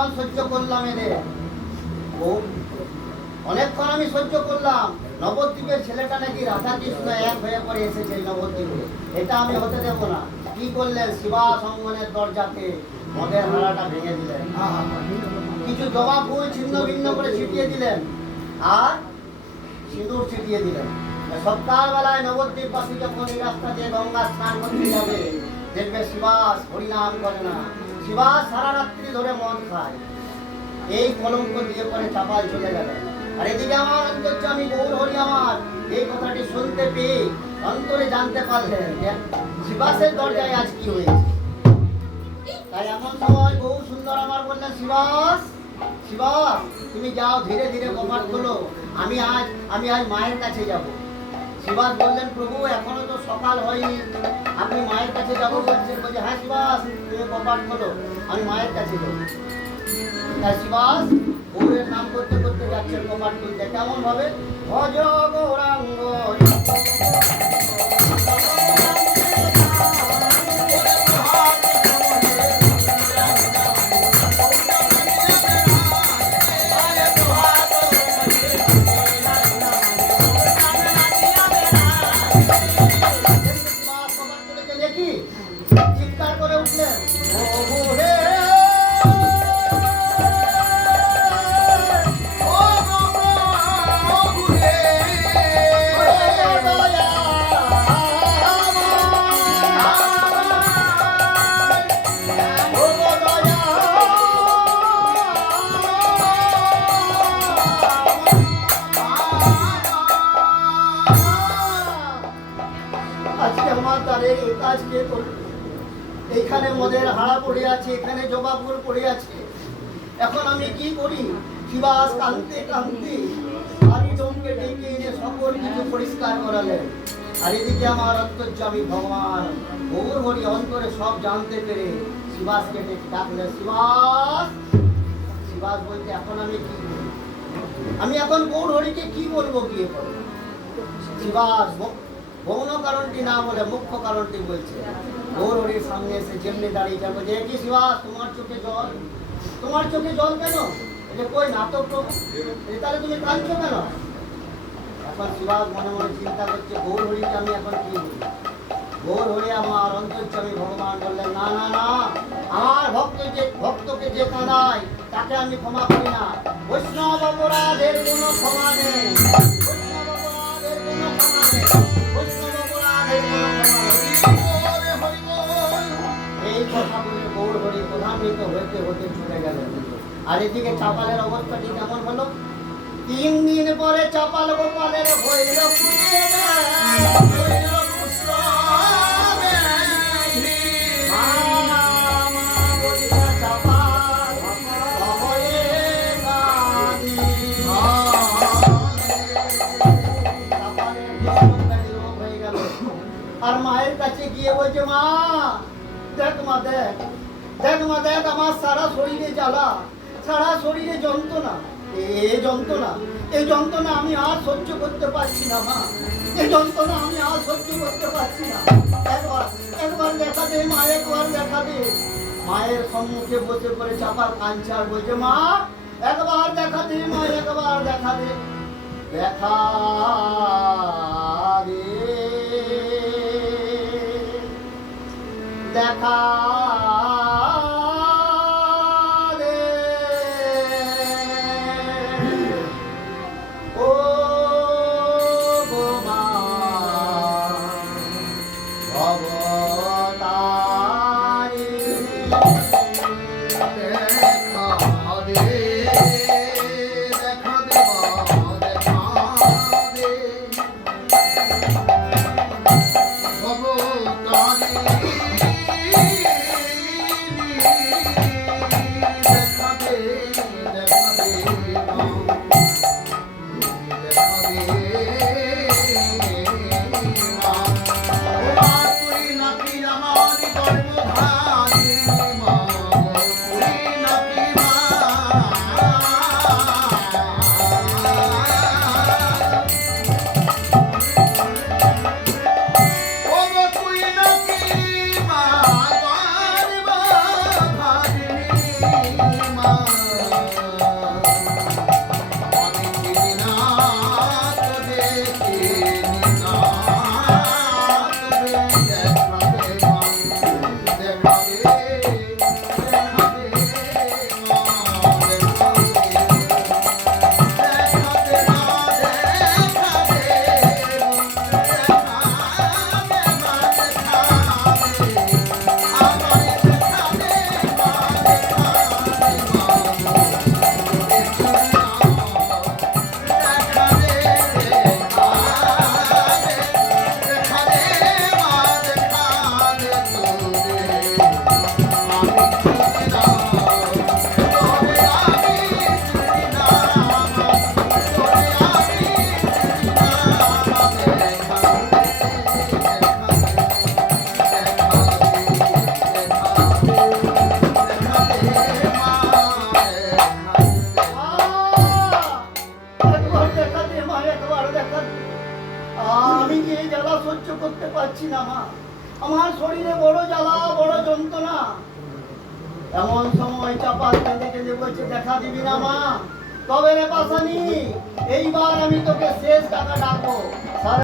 অনেকক্ষণ সহ্য করলাম এদের অনেকক্ষণ আমি সহ্য করলাম। নবদ্বীপের ছেলেটা নাকি রাধা কৃষ্ণ এক হয়ে পরে এসেছে নবদ্বীপে। এটা আমি হতে দেবো না। কি করলেন? শিবা সঙ্গনের দরজাতে মদের হাড়াটা ভেঙে দিলেন। কিছু জবা ফুল ছিন্ন ভিন্ন করে ছিটিয়ে দিলেন আর সিঁদুর ছিটিয়ে দিলেন। সকালবেলায় নবদ্বীপবাসী যখন এই রাস্তা দিয়ে গঙ্গা স্নান করতে যাবে, দেখবে শিবাস হরিনাম করে না। শিবাস সারা রাত্রি ধরে মদ খায়। এই কলঙ্ক দিয়ে পরে চাপাল চলে গেল। আর এদিকে আমার অন্তর্যামী গৌর হরি আমার। এই কথাটি শুনতে পেয়ে অন্তরে জানতে পারলেন শিবাসের দরজায় আজ কি হয়েছে। তাই এমন সময় বহু সুন্দর আমার বললেন, শিবাস শিবাস, তুমি যাও, ধীরে ধীরে কপাট খোলো। আমি আজ আমি আজ মায়ের কাছে যাব। শিবাস বললেন, প্রভু, এখনও তো সকাল হয়নি। আপনি মায়ের কাছে যাব বলছি, বলছে হ্যাঁ শিবাস তুমি কপাট খোলো। আমি মায়ের কাছে যাব। হ্যাঁ শিবাস গৌরের নাম করতে করতে যাচ্ছেন কপাট খুলতে। কেমন ভাবে? ভজ গৌরাঙ্গ কাজ কে করবে? এইখানে মদের হাড়া পড়ে আছে, এখানে জবা ফুল পড়ে আছে। এখন আমি কি করি? শিবাস কাঁদতে আমি জমকে ডেকে এনে সকল কিছু পরিষ্কার করালেন আর এদিকে আমার অন্তর্যামী ভগবান গৌর হরি অন্তরে সব জানতে পেরে শিবাসকে ডেকে ডাকলেন, শিবাস! শিবাস বলতে, এখন আমি কি আমি এখন গৌর হরিকে কি বলব গিয়ে করব শিবাস গৌণ কারণটি না বলে মুখ্য কারণটি বলছে। গৌর হরির সামনে এসে যেমনি দাঁড়িয়ে যাব যে কি শিবাস তোমার চোখে জল? তোমার চোখে জল কেন? এটা কই নাটক তাহলে তুমি কাঁদছো কেন? এখন শিবাস মনে মনে চিন্তা করছে গৌর হরিকে আমি এখন কি বলি? গৌর হরি আমার অন্তর্যামী ভগবান বললেন, না না না, আমার ভক্ত যে, ভক্তকে যে কাঁদায়, তাকে আমি ক্ষমা করি না। বৈষ্ণব অপরাধের কোনো ক্ষমা নেই। বৈষ্ণব অপরাধের কোনো ক্ষমা নেই। আর এদিকে চাপালের তিন দিন পরে চাপাল গোপালের হইল আর মায়ের কাছে গিয়ে বলছে, মা, দেখ মা, দেখ। দেখ মা দেখ, আমার সারা শরীরে জ্বালা, সারা শরীরে যন্ত্রণা। এই যন্ত্রণা এই যন্ত্রণা আমি আর সহ্য করতে পারছি না মা। এই যন্ত্রণা আমি আর সহ্য করতে পারছি না। একবার একবার দেখা দে মা, একবার দেখা দে। মায়ের সম্মুখে বসে পড়ে চাপার আর বলছে, মা, একবার দেখা দে মা, একবার দেখা দে। দেখা দেখা মা আমার শরীরে বড় জ্বালা, বড় যন্ত্রণা। এমন সময় চাপা কেঁদে বলছে, দেখা দিবি না মা, তবে রে পাশানি, এইবার আমি তোকে শেষ টাকা ডাকবো।